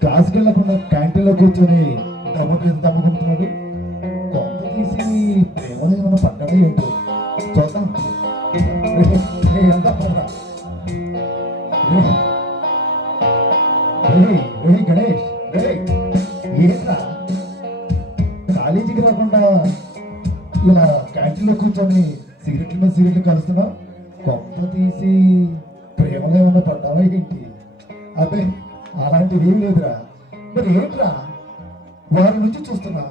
క్లాస్కి వెళ్ళకుండా క్యాంటీన్లో కూర్చొని దమ్ముకుంటున్నాడు. కొంత తీసి ప్రేమలో పక్కనే ఏంటో చూద్దాం. గణేష్ ఏంట్రా కాలేజీకి రాకుండా ఇలా క్యాంటీన్లో కూర్చొని సిగరెట్ల మీద సిగరెట్లు కలుస్తున్నావు. కొంత తీసి ప్రేమలో ఏమన్నా పడ్డావా ఏంటి? అదే అలాంటిది ఏం లేదురా. మరి ఏంట్రా వారి నుంచి చూస్తున్నా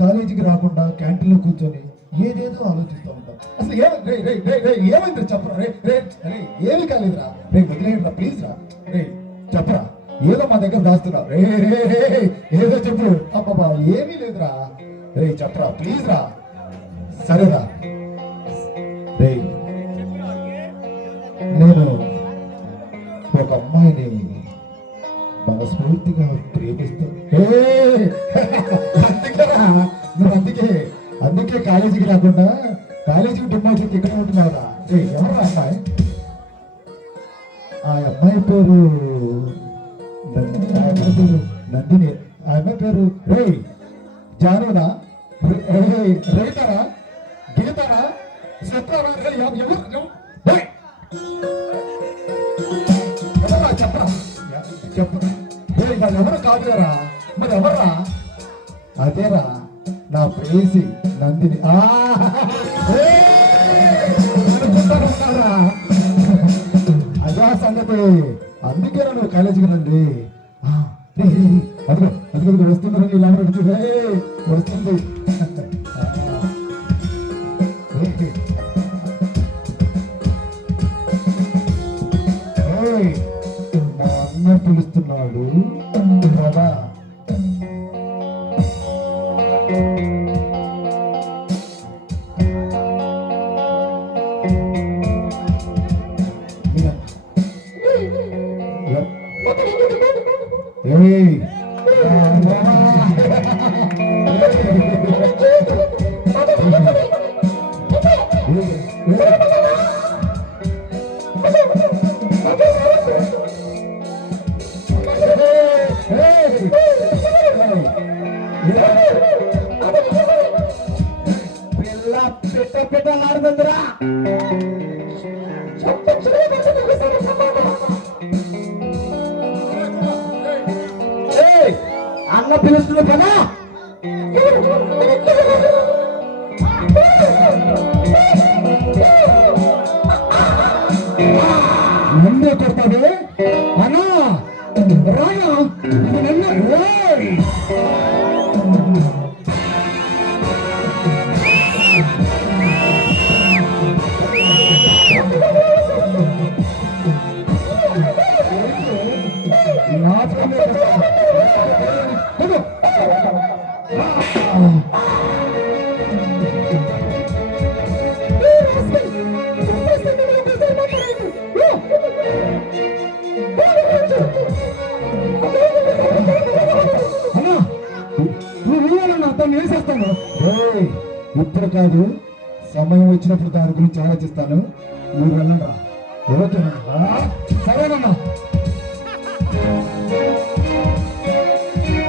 కాలేజీకి రాకుండా క్యాంటీన్లో కూర్చొని ఏదేదో ఆలోచిస్తూ ఉంటాం. అసలు ఏమైంది చెప్పరా? ఏమి కాలేదురా. వదిలేయండిరా ప్లీజ్ రా. చెప్పరా, ఏదో మా దగ్గర దాస్తున్నా. ఏదో చెప్పు. అబ్బా ఏమీ లేదురా. చెప్పరా ప్లీజ్ రా. సరేరా. నేను ఒక అమ్మాయిని మనస్ఫూర్తిగా ప్రేమిస్తాను. అందుకే కాలేజీకి రాకుండా కాలేజీకి డిమాండ్ ఇక్కడ ఉంటున్నారా? ఎవరు అమ్మాయి? ఆ అమ్మాయి పేరు నందిని. ఆ అమ్మాయి పేరు జానునా? రైతారా? గీతారా? సత్రారా? ఎవరా చెప్పరా? చెప్పరా? మరి ఎవరు కాదురా. మరి ఎవరా? అదేరా నా ప్రేసి నందిని. అదే సంగతి. అందుకే నువ్వు కాలేజీకి రండి. అదిగో అదిగో వస్తుందండి. ఇలా వస్తుంది. మా అన్న పిలుస్తున్నాడు కదా. అన్న పిలుస్తున్న పదా. నన్నే కొడతాడు అన్నా. రాయా ఇప్పుడు కాదు, సమయం వచ్చినప్పుడు దాని గురించి ఆలోచిస్తాను. మీరు వెళ్ళండి. ఓకేనా? సరేనమ్మా.